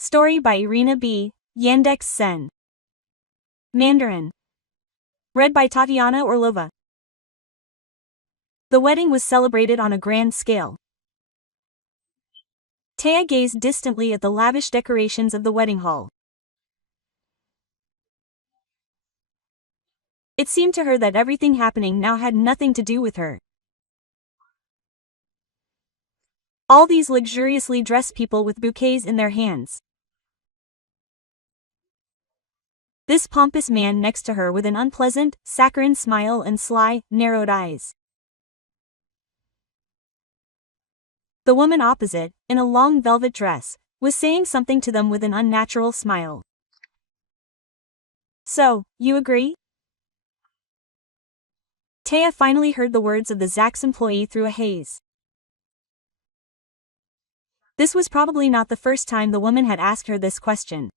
Story by Irina B. Yandex Sen. Mandarin. Read by Tatiana Orlova. The wedding was celebrated on a grand scale. Taya gazed distantly at the lavish decorations of the wedding hall. It seemed to her that everything happening now had nothing to do with her. All these luxuriously dressed people with bouquets in their hands. This pompous man next to her with an unpleasant, saccharine smile and sly, narrowed eyes. The woman opposite, in a long velvet dress, was saying something to them with an unnatural smile. So, you agree? Taya finally heard the words of the Zach's employee through a haze. This was probably not the first time the woman had asked her this question.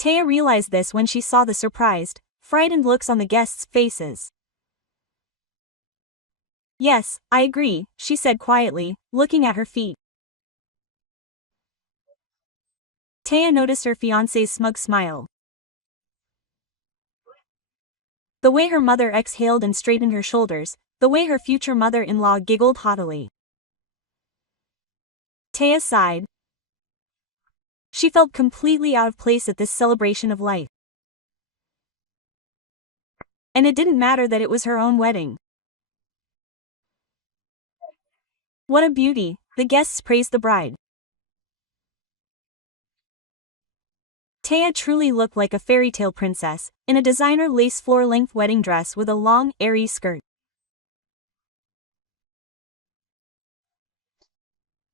Taya realized this when she saw the surprised, frightened looks on the guests' faces. Yes, I agree, she said quietly, looking at her feet. Taya noticed her fiancé's smug smile. The way her mother exhaled and straightened her shoulders, the way her future mother-in-law giggled haughtily. Taya sighed. She felt completely out of place at this celebration of life. And it didn't matter that it was her own wedding. What a beauty, the guests praised the bride. Taya truly looked like a fairy tale princess, in a designer lace floor-length wedding dress with a long, airy skirt.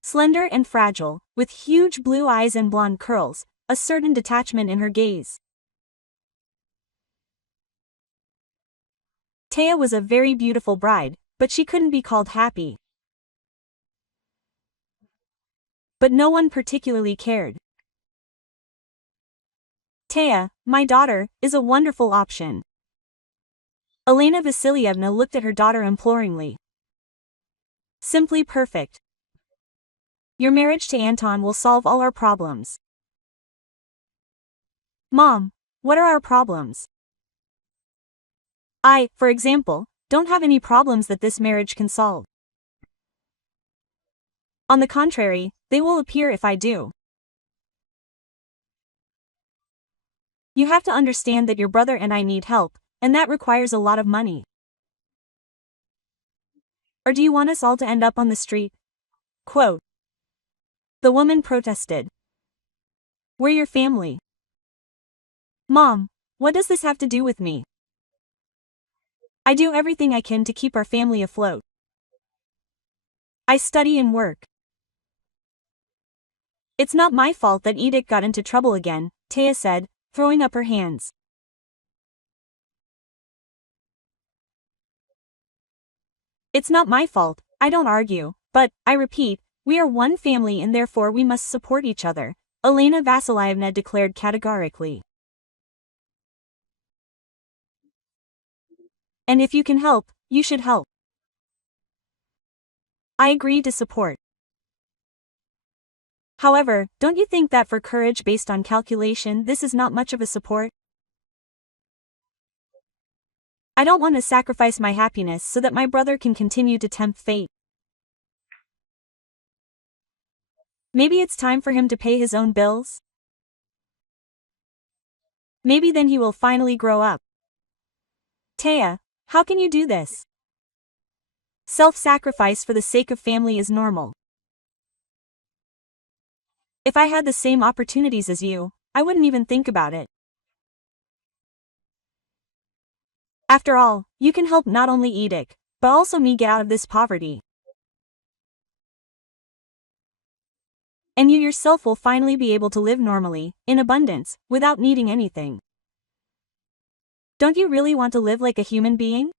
Slender and fragile, with huge blue eyes and blonde curls, a certain detachment in her gaze. Taya was a very beautiful bride, but she couldn't be called happy. But no one particularly cared. Taya, my daughter, is a wonderful option. Elena Vasilievna looked at her daughter imploringly. Simply perfect. Your marriage to Anton will solve all our problems. Mom, what are our problems? I, for example, don't have any problems that this marriage can solve. On the contrary, they will appear if I do. You have to understand that your brother and I need help, and that requires a lot of money. Or do you want us all to end up on the street? Quote. The woman protested. We're your family. Mom, what does this have to do with me? I do everything I can to keep our family afloat. I study and work. It's not my fault that Edith got into trouble again, Taya said, throwing up her hands. It's not my fault, I don't argue, but, I repeat, we are one family and therefore we must support each other, Elena Vasilievna declared categorically. And if you can help, you should help. I agree to support. However, don't you think that for courage based on calculation this is not much of a support? I don't want to sacrifice my happiness so that my brother can continue to tempt fate. Maybe it's time for him to pay his own bills? Maybe then he will finally grow up. Taya, how can you do this? Self-sacrifice for the sake of family is normal. If I had the same opportunities as you, I wouldn't even think about it. After all, you can help not only Edith, but also me get out of this poverty. And you yourself will finally be able to live normally, in abundance, without needing anything. Don't you really want to live like a human being?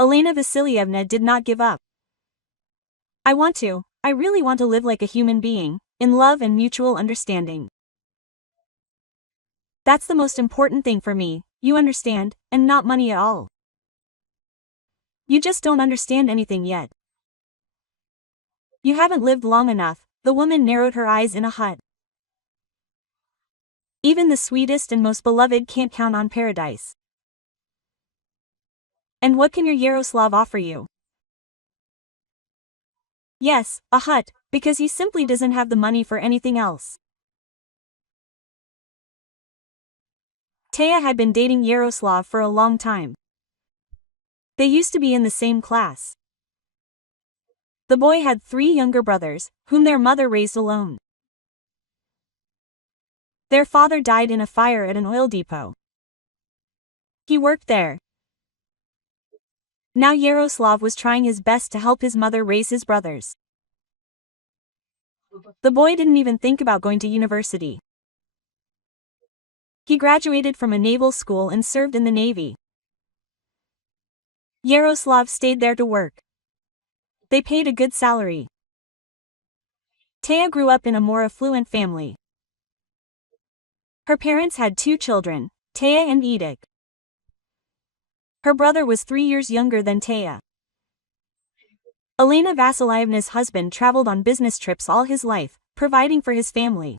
Elena Vasilievna did not give up. I really want to live like a human being, in love and mutual understanding. That's the most important thing for me, you understand, and not money at all. You just don't understand anything yet. You haven't lived long enough, The woman narrowed her eyes in a hut. Even the sweetest and most beloved can't count on paradise. And what can your Yaroslav offer you? Yes, a hut, because he simply doesn't have the money for anything else. Taya had been dating Yaroslav for a long time. They used to be in the same class. The boy had 3 younger brothers, whom their mother raised alone. Their father died in a fire at an oil depot. He worked there. Now Yaroslav was trying his best to help his mother raise his brothers. The boy didn't even think about going to university. He graduated from a naval school and served in the Navy. Yaroslav stayed there to work. They paid a good salary. Taya grew up in a more affluent family. Her parents had 2 children, Taya and Edith. Her brother was 3 years younger than Taya. Elena Vasilyevna's husband traveled on business trips all his life, providing for his family.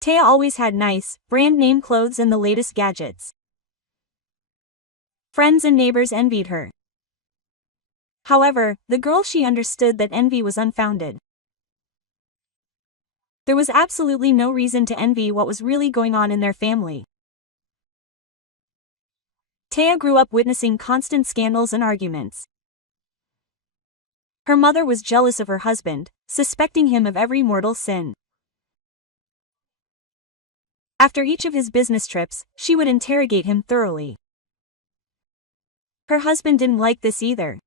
Taya always had nice, brand-name clothes and the latest gadgets. Friends and neighbors envied her. However, the girl she understood that envy was unfounded. There was absolutely no reason to envy what was really going on in their family. Taya grew up witnessing constant scandals and arguments. Her mother was jealous of her husband, suspecting him of every mortal sin. After each of his business trips, she would interrogate him thoroughly. Her husband didn't like this either.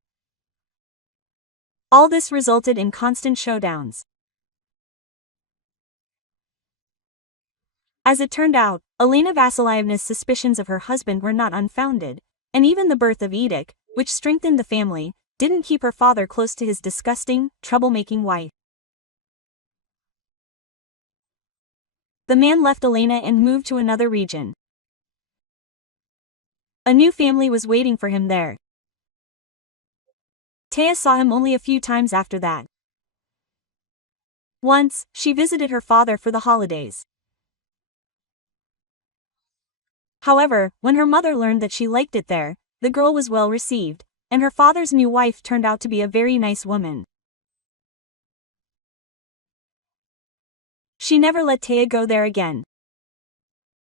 All this resulted in constant showdowns. As it turned out, Elena Vasilyevna's suspicions of her husband were not unfounded, and even the birth of Edith, which strengthened the family, didn't keep her father close to his disgusting, troublemaking wife. The man left Elena and moved to another region. A new family was waiting for him there. Taya saw him only a few times after that. Once, she visited her father for the holidays. However, when her mother learned that she liked it there, the girl was well received, and her father's new wife turned out to be a very nice woman. She never let Taya go there again.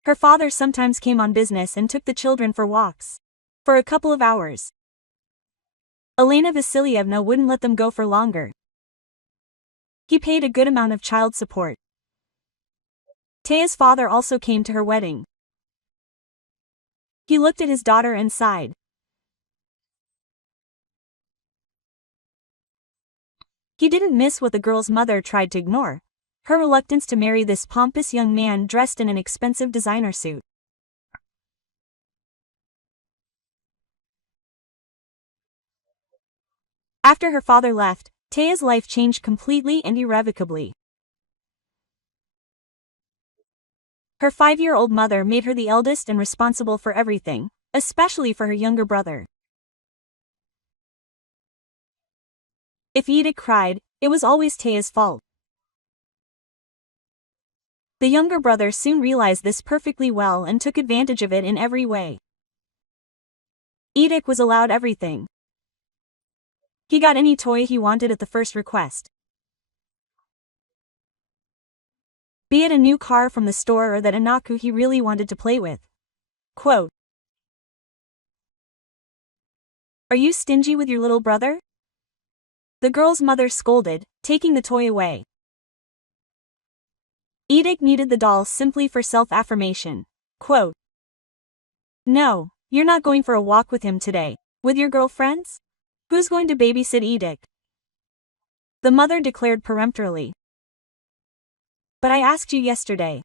Her father sometimes came on business and took the children for walks. For a couple of hours. Elena Vasilyevna wouldn't let them go for longer. He paid a good amount of child support. Taya's father also came to her wedding. He looked at his daughter and sighed. He didn't miss what the girl's mother tried to ignore: her reluctance to marry this pompous young man dressed in an expensive designer suit. After her father left, Taya's life changed completely and irrevocably. Her 5-year-old mother made her the eldest and responsible for everything, especially for her younger brother. If Edith cried, it was always Taya's fault. The younger brother soon realized this perfectly well and took advantage of it in every way. Edith was allowed everything. He got any toy he wanted at the first request. Be it a new car from the store or that Anaku he really wanted to play with. Quote, "Are you stingy with your little brother?" The girl's mother scolded, taking the toy away. Edith needed the doll simply for self-affirmation. Quote, "No, you're not going for a walk with him today. With your girlfriends? Who's going to babysit Edith?" The mother declared peremptorily. "But I asked you yesterday."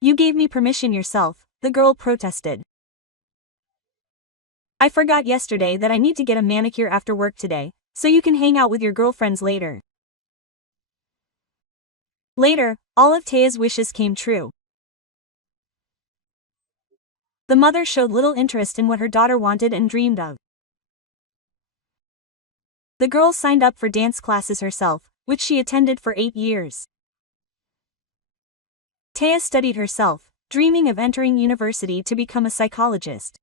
"You gave me permission yourself," the girl protested. "I forgot yesterday that I need to get a manicure after work today, so you can hang out with your girlfriends later." Later, all of Taya's wishes came true. The mother showed little interest in what her daughter wanted and dreamed of. the girl signed up for dance classes herself, which she attended for 8 years. Taya studied herself, dreaming of entering university to become a psychologist.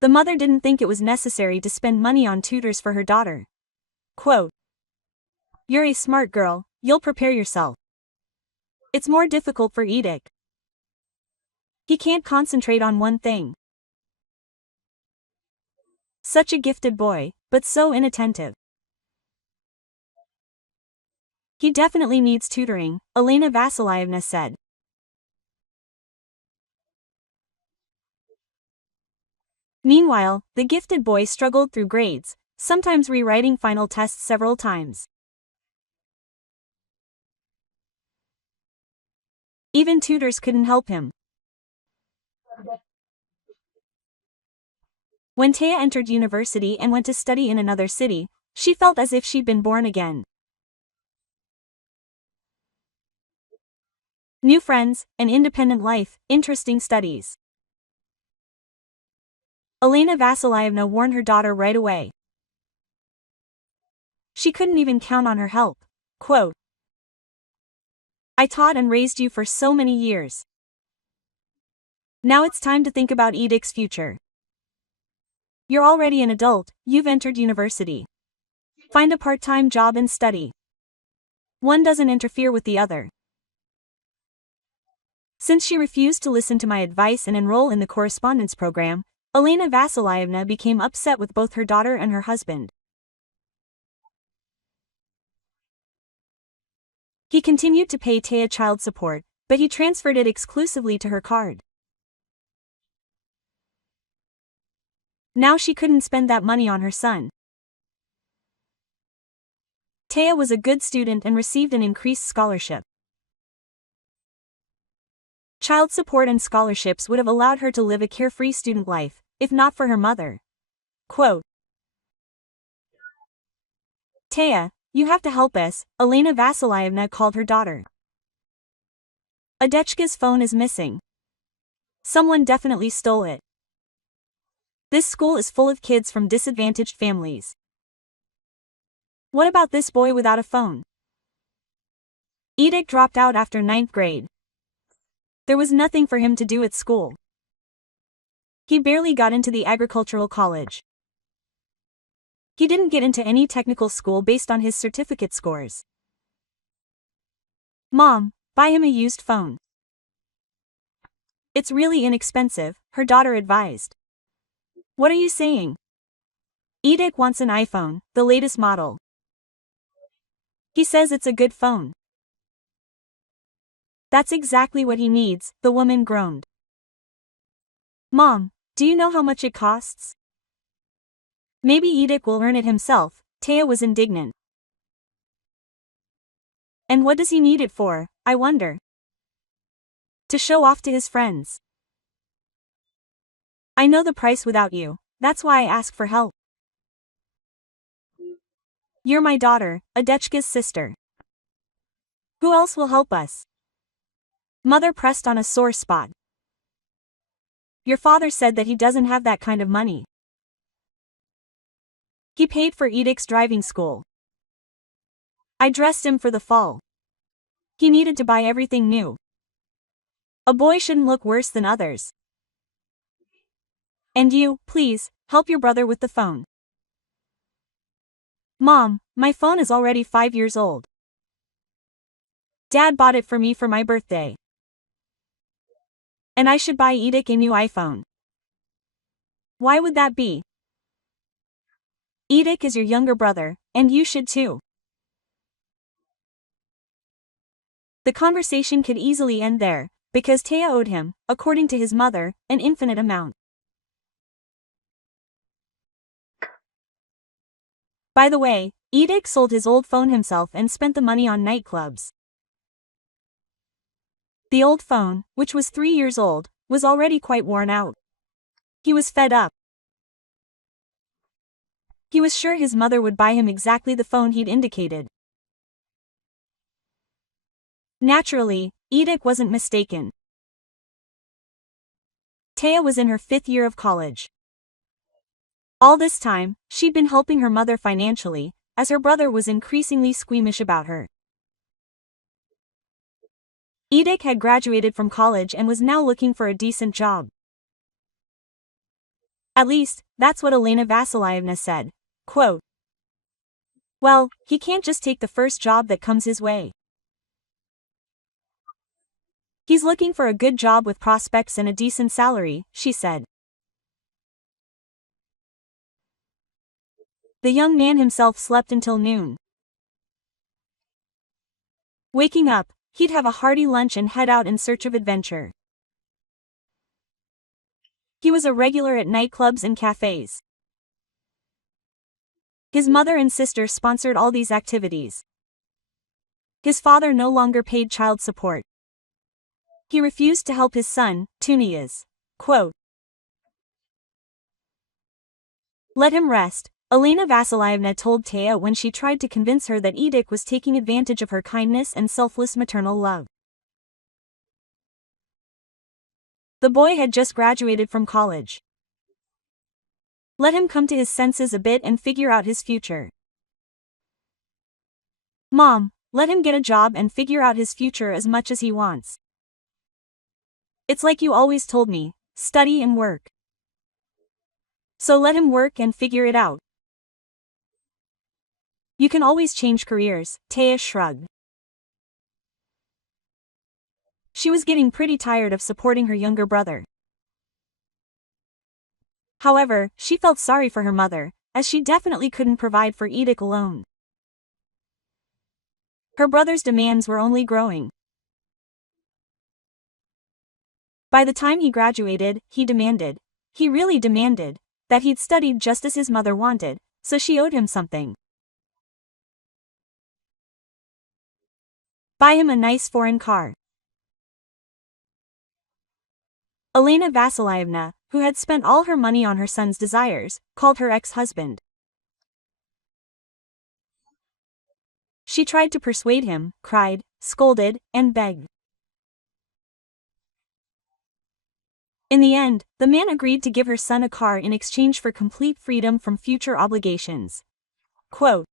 The mother didn't think it was necessary to spend money on tutors for her daughter. Quote, "You're a smart girl, you'll prepare yourself. It's more difficult for Edic. He can't concentrate on one thing. Such a gifted boy, but so inattentive. He definitely needs tutoring," Elena Vasilyevna said. Meanwhile, the gifted boy struggled through grades, sometimes rewriting final tests several times. Even tutors couldn't help him. When Taya entered university and went to study in another city, she felt as if she'd been born again. New friends, an independent life, interesting studies. Elena Vasilyevna warned her daughter right away. She couldn't even count on her help. Quote, "I taught and raised you for so many years. Now it's time to think about Edic's future. You're already an adult, you've entered university. Find a part-time job and study. One doesn't interfere with the other." Since she refused to listen to my advice and enroll in the correspondence program, Elena Vasilyevna became upset with both her daughter and her husband. He continued to pay Taya child support, but he transferred it exclusively to her card. Now she couldn't spend that money on her son. Taya was a good student and received an increased scholarship. Child support and scholarships would have allowed her to live a carefree student life, if not for her mother. Quote, "Taya, you have to help us," Elena Vasilyevna called her daughter. "Adechka's phone is missing. Someone definitely stole it. This school is full of kids from disadvantaged families. What about this boy without a phone? Edic dropped out after 9th grade. There was nothing for him to do at school. He barely got into the agricultural college. He didn't get into any technical school based on his certificate scores. Mom, buy him a used phone. It's really inexpensive," her daughter advised. "What are you saying? Edic wants an iPhone, the latest model. He says it's a good phone." "That's exactly what he needs," the woman groaned. "Mom, do you know how much it costs? Maybe Edic will earn it himself," Taya was indignant. "And what does he need it for, I wonder? To show off to his friends. I know the price without you, that's why I ask for help. You're my daughter, Adechka's sister. Who else will help us?" Mother pressed on a sore spot. "Your father said that he doesn't have that kind of money. He paid for Edic's driving school. I dressed him for the fall. He needed to buy everything new. A boy shouldn't look worse than others. And you, please, help your brother with the phone." "Mom, my phone is already 5 years old. Dad bought it for me for my birthday. And I should buy Edic a new iPhone. Why would that be? Edic is your younger brother, and you should too." The conversation could easily end there, because Taya owed him, according to his mother, an infinite amount. By the way, Edic sold his old phone himself and spent the money on nightclubs. The old phone, which was 3 years old, was already quite worn out. He was fed up. He was sure his mother would buy him exactly the phone he'd indicated. Naturally, Edic wasn't mistaken. Taya was in her 5th year of college. All this time, she'd been helping her mother financially, as her brother was increasingly squeamish about her. Edith had graduated from college and was now looking for a decent job. At least, that's what Elena Vasilyevna said. Quote, "Well, he can't just take the first job that comes his way. He's looking for a good job with prospects and a decent salary," she said. The young man himself slept until noon. Waking up, he'd have a hearty lunch and head out in search of adventure. He was a regular at nightclubs and cafes. His mother and sister sponsored all these activities. His father no longer paid child support. He refused to help his son, Tunias. Quote, "Let him rest," Elena Vasilyevna told Taya when she tried to convince her that Edith was taking advantage of her kindness and selfless maternal love. The boy had just graduated from college. Let him come to his senses a bit and figure out his future. Mom, let him get a job and figure out his future as much as he wants. It's like you always told me, study and work. So let him work and figure it out. You can always change careers," Taya shrugged. She was getting pretty tired of supporting her younger brother. However, she felt sorry for her mother, as she definitely couldn't provide for Edith alone. Her brother's demands were only growing. By the time he graduated, he really demanded, that he'd studied just as his mother wanted, so she owed him something. Buy him a nice foreign car. Elena Vasilyevna, who had spent all her money on her son's desires, called her ex-husband. She tried to persuade him, cried, scolded, and begged. In the end, the man agreed to give her son a car in exchange for complete freedom from future obligations. Quote,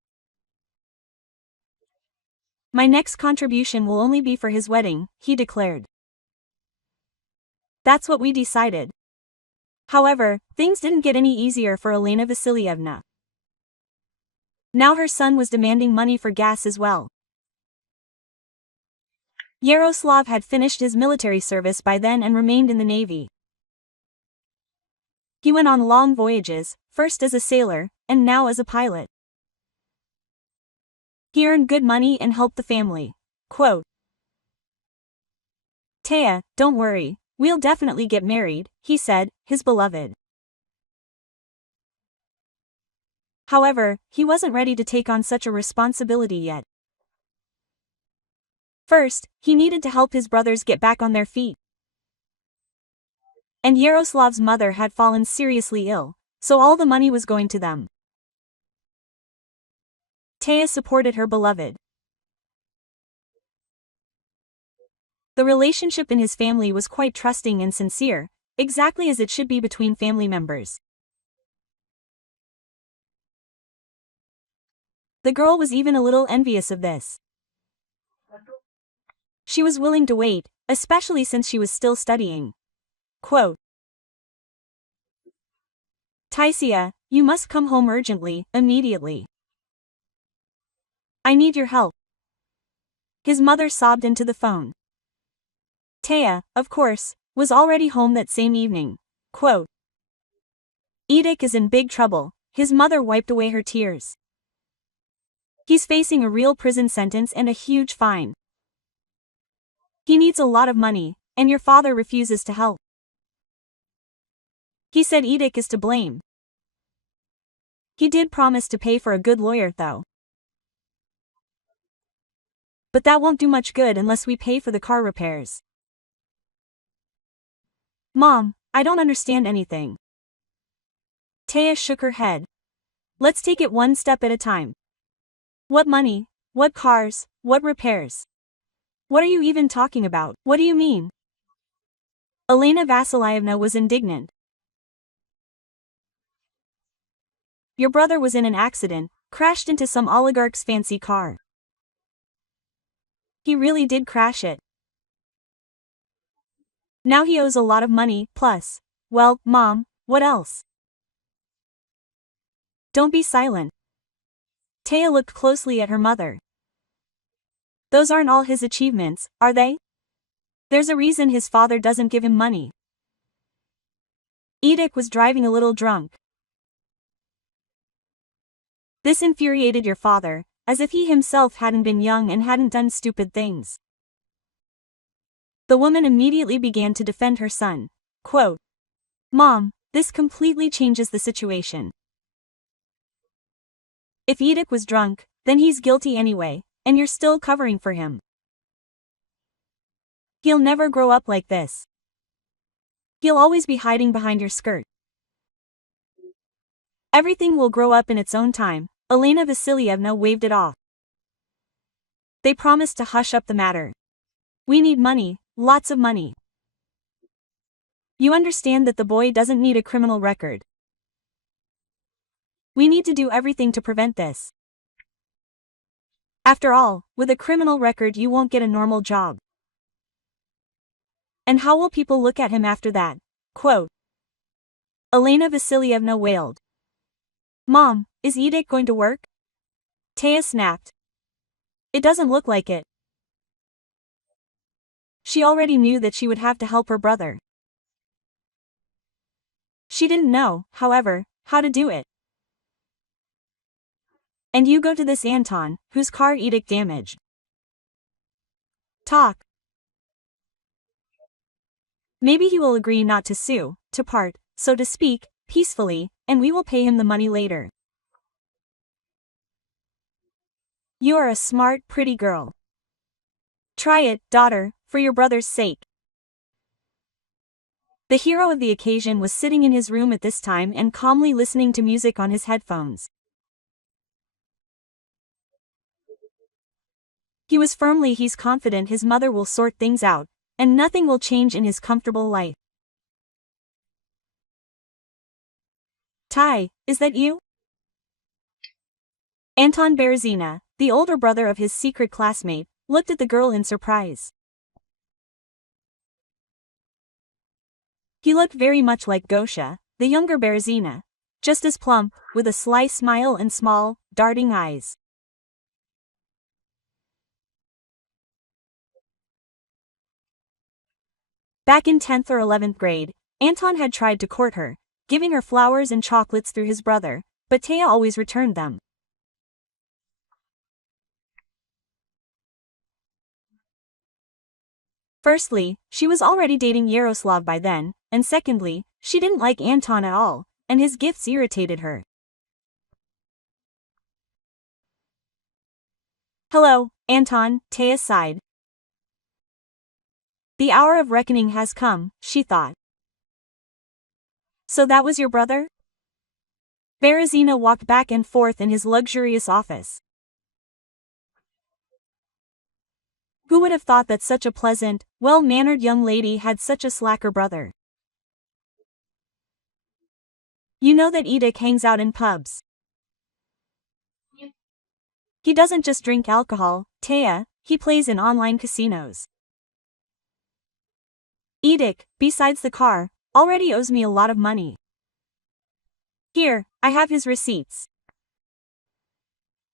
"My next contribution will only be for his wedding," he declared. That's what we decided. However, things didn't get any easier for Elena Vasilyevna. Now her son was demanding money for gas as well. Yaroslav had finished his military service by then and remained in the Navy. He went on long voyages, first as a sailor, and now as a pilot. He earned good money and helped the family. Quote, "Taya, don't worry, we'll definitely get married," he said, his beloved. However, he wasn't ready to take on such a responsibility yet. First, he needed to help his brothers get back on their feet. And Yaroslav's mother had fallen seriously ill, so all the money was going to them. Taya supported her beloved. The relationship in his family was quite trusting and sincere, exactly as it should be between family members. The girl was even a little envious of this. She was willing to wait, especially since she was still studying. Quote, "Taisia, you must come home urgently, immediately. I need your help." His mother sobbed into the phone. Taya, of course, was already home that same evening. Quote, "Edith is in big trouble," his mother wiped away her tears. "He's facing a real prison sentence and a huge fine. He needs a lot of money, and your father refuses to help. He said Edith is to blame. He did promise to pay for a good lawyer though. But that won't do much good unless we pay for the car repairs." "Mom, I don't understand anything." Taya shook her head. "Let's take it one step at a time. What money? What cars? What repairs? What are you even talking about? What do you mean?" Elena Vasilyevna was indignant. Your brother was in an accident, crashed into some oligarch's fancy car. He really did crash it. Now he owes a lot of money, plus. Well, Mom, what else? Don't be silent. Taya looked closely at her mother. Those aren't all his achievements, are they? There's a reason his father doesn't give him money. Edic was driving a little drunk. This infuriated your father, as if he himself hadn't been young and hadn't done stupid things. The woman immediately began to defend her son. Quote, Mom, this completely changes the situation. If Edic was drunk, then he's guilty anyway, and you're still covering for him. He'll never grow up like this. He'll always be hiding behind your skirt. Everything will grow up in its own time. Elena Vasilyevna waved it off. They promised to hush up the matter. We need money, lots of money. You understand that the boy doesn't need a criminal record. We need to do everything to prevent this. After all, with a criminal record you won't get a normal job. And how will people look at him after that? Quote. Elena Vasilyevna wailed. Mom, is Edic going to work? Taya snapped. It doesn't look like it. She already knew that she would have to help her brother. She didn't know, however, how to do it. And you go to this Anton, whose car Edic damaged. Talk. Maybe he will agree not to sue, to part, so to speak, peacefully, and we will pay him the money later. You are a smart, pretty girl. Try it, daughter, for your brother's sake. The hero of the occasion was sitting in his room at this time and calmly listening to music on his headphones. He's confident his mother will sort things out, and nothing will change in his comfortable life. Tai, is that you? Anton Berezina, the older brother of his secret classmate, looked at the girl in surprise. He looked very much like Gosha, the younger Berezina, just as plump, with a sly smile and small, darting eyes. Back in 10th or 11th grade, Anton had tried to court her, giving her flowers and chocolates through his brother, but Taya always returned them. Firstly, she was already dating Yaroslav by then, and secondly, she didn't like Anton at all, and his gifts irritated her. Hello, Anton, Taya sighed. The hour of reckoning has come, she thought. So that was your brother? Berezina walked back and forth in his luxurious office. Who would have thought that such a pleasant, well-mannered young lady had such a slacker brother? You know that Edic hangs out in pubs. He doesn't just drink alcohol, Taya, he plays in online casinos. Edic, besides the car, already owes me a lot of money. Here, I have his receipts.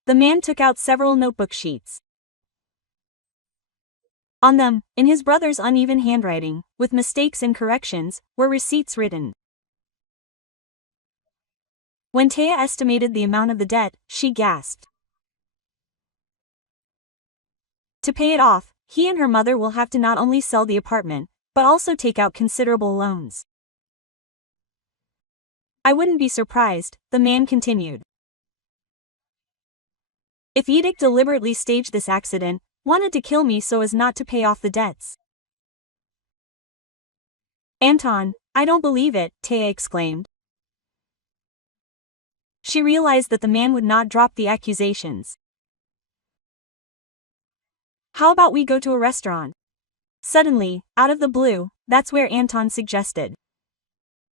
The man took out several notebook sheets. On them, in his brother's uneven handwriting, with mistakes and corrections, were receipts written. When Taya estimated the amount of the debt, she gasped. To pay it off, he and her mother will have to not only sell the apartment, but also take out considerable loans. I wouldn't be surprised, the man continued. If Edic deliberately staged this accident, wanted to kill me so as not to pay off the debts. Anton, I don't believe it, Taya exclaimed. She realized that the man would not drop the accusations. How about we go to a restaurant? Suddenly, out of the blue, that's where Anton suggested.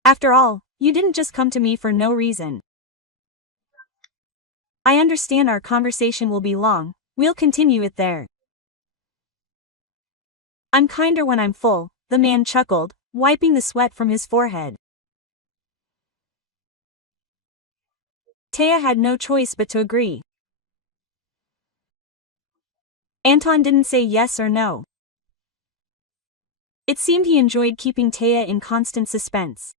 After all, you didn't just come to me for no reason. I understand our conversation will be long, we'll continue it there. I'm kinder when I'm full, the man chuckled, wiping the sweat from his forehead. Taya had no choice but to agree. Anton didn't say yes or no. It seemed he enjoyed keeping Taya in constant suspense.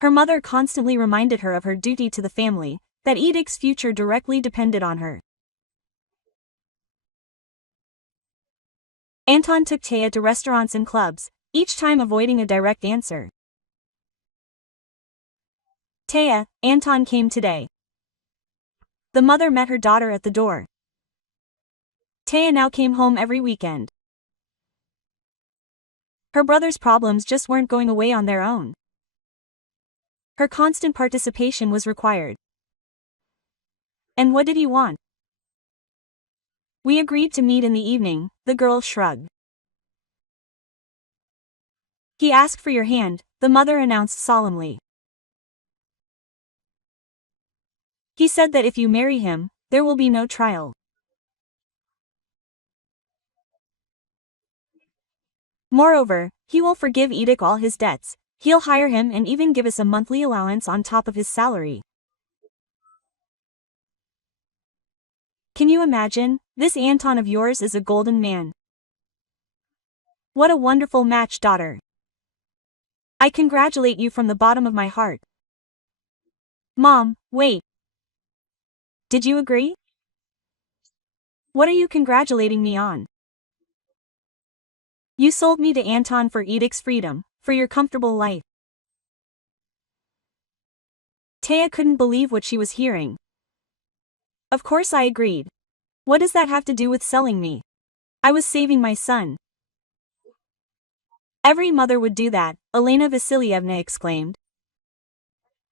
Her mother constantly reminded her of her duty to the family, that Edic's future directly depended on her. Anton took Taya to restaurants and clubs, each time avoiding a direct answer. Taya, Anton came today. The mother met her daughter at the door. Taya now came home every weekend. Her brother's problems just weren't going away on their own. Her constant participation was required. And what did he want? We agreed to meet in the evening, the girl shrugged. He asked for your hand, the mother announced solemnly. He said that if you marry him, there will be no trial. Moreover, he will forgive Edic all his debts, he'll hire him and even give us a monthly allowance on top of his salary. Can you imagine? This Anton of yours is a golden man. What a wonderful match, daughter. I congratulate you from the bottom of my heart. Mom, wait. Did you agree? What are you congratulating me on? You sold me to Anton for Edic's freedom, for your comfortable life. Taya couldn't believe what she was hearing. Of course I agreed. What does that have to do with selling me? I was saving my son. Every mother would do that, Elena Vasilievna exclaimed.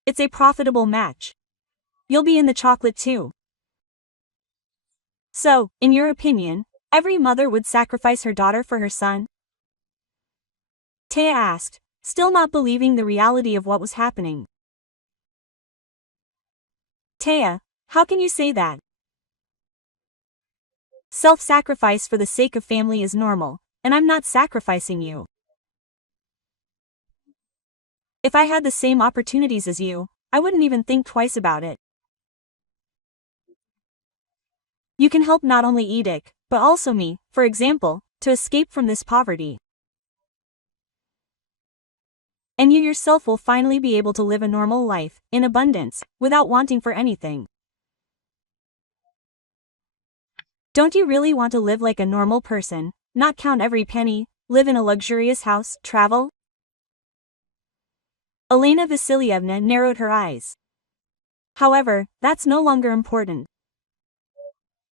It's a profitable match. You'll be in the chocolate too. So, in your opinion, every mother would sacrifice her daughter for her son? Taya asked, still not believing the reality of what was happening. Taya, how can you say that? Self-sacrifice for the sake of family is normal, and I'm not sacrificing you. If I had the same opportunities as you, I wouldn't even think twice about it. You can help not only Edic, but also me, for example, to escape from this poverty. And you yourself will finally be able to live a normal life, in abundance, without wanting for anything. Don't you really want to live like a normal person, not count every penny, live in a luxurious house, travel? Elena Vasilievna narrowed her eyes. However, that's no longer important.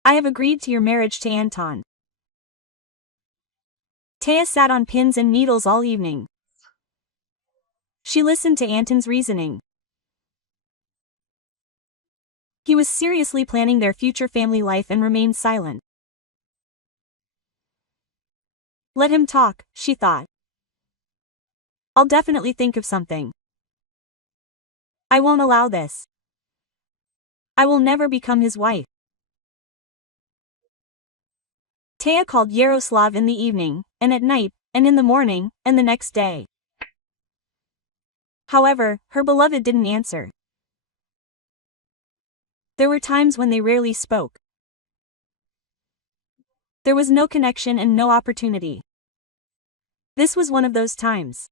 I have agreed to your marriage to Anton. Taya sat on pins and needles all evening. She listened to Anton's reasoning. He was seriously planning their future family life and remained silent. Let him talk, she thought. I'll definitely think of something. I won't allow this. I will never become his wife. Taya called Yaroslav in the evening, and at night, and in the morning, and the next day. However, her beloved didn't answer. There were times when they rarely spoke. There was no connection and no opportunity. This was one of those times.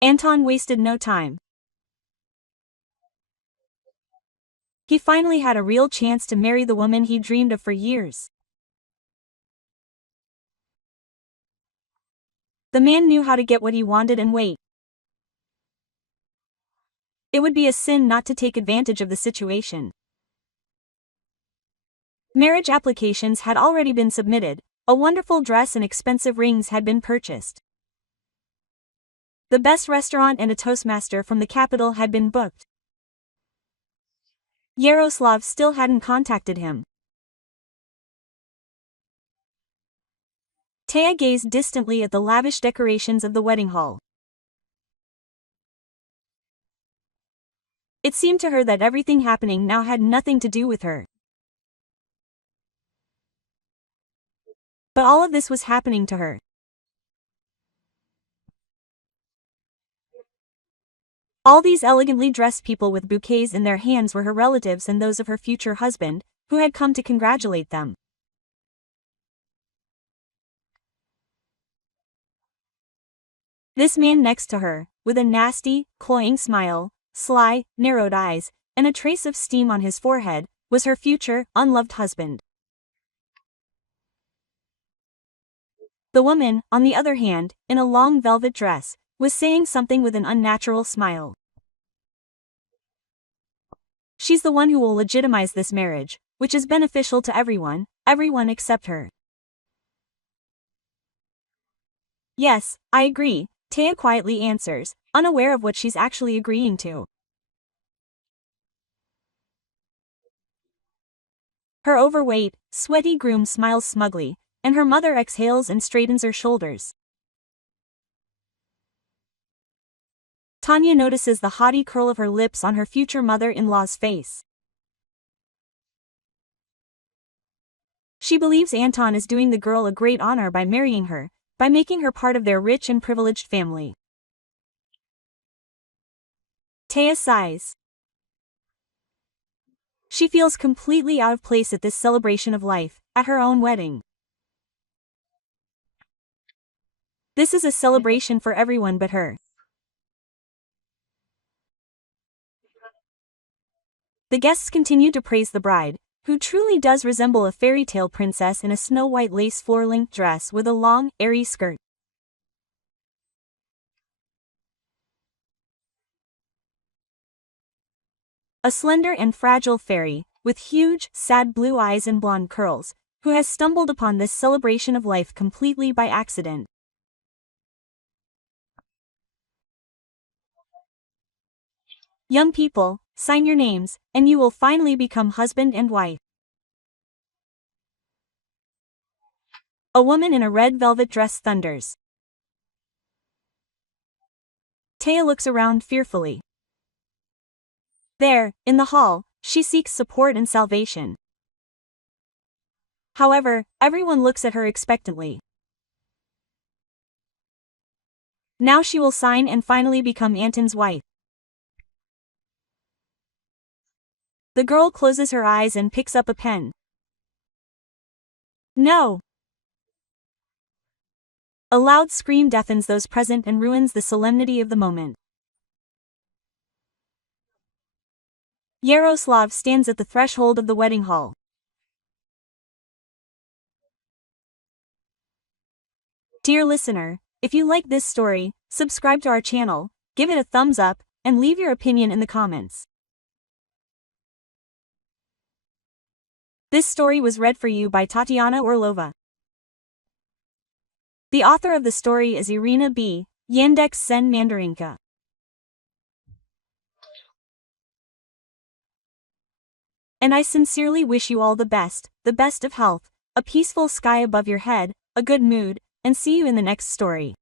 Anton wasted no time. He finally had a real chance to marry the woman he dreamed of for years. The man knew how to get what he wanted and wait. It would be a sin not to take advantage of the situation. Marriage applications had already been submitted, a wonderful dress and expensive rings had been purchased. The best restaurant and a toastmaster from the capital had been booked. Yaroslav still hadn't contacted him. Taya gazed distantly at the lavish decorations of the wedding hall. It seemed to her that everything happening now had nothing to do with her. But all of this was happening to her. All these elegantly dressed people with bouquets in their hands were her relatives and those of her future husband, who had come to congratulate them. This man next to her, with a nasty, cloying smile, sly, narrowed eyes, and a trace of steam on his forehead, was her future, unloved husband. The woman, on the other hand, in a long velvet dress, was saying something with an unnatural smile. She's the one who will legitimize this marriage, which is beneficial to everyone except her. Yes, I agree, Taya quietly answers, unaware of what she's actually agreeing to. Her overweight, sweaty groom smiles smugly, and her mother exhales and straightens her shoulders. Tanya notices the haughty curl of her lips on her future mother-in-law's face. She believes Anton is doing the girl a great honor by marrying her, by making her part of their rich and privileged family. Taya sighs. She feels completely out of place at this celebration of life, at her own wedding. This is a celebration for everyone but her. The guests continue to praise the bride, who truly does resemble a fairy tale princess in a snow-white lace floor-length dress with a long, airy skirt. A slender and fragile fairy, with huge, sad blue eyes and blonde curls, who has stumbled upon this celebration of life completely by accident. Young people, sign your names, and you will finally become husband and wife. A woman in a red velvet dress thunders. Taya looks around fearfully. There, in the hall, she seeks support and salvation. However, everyone looks at her expectantly. Now she will sign and finally become Anton's wife. The girl closes her eyes and picks up a pen. No! A loud scream deafens those present and ruins the solemnity of the moment. Yaroslav stands at the threshold of the wedding hall. Dear listener, if you like this story, subscribe to our channel, give it a thumbs up, and leave your opinion in the comments. This story was read for you by Tatiana Orlova. The author of the story is Irina B. Yandex Sen Mandarinka. And I sincerely wish you all the best of health, a peaceful sky above your head, a good mood, and see you in the next story.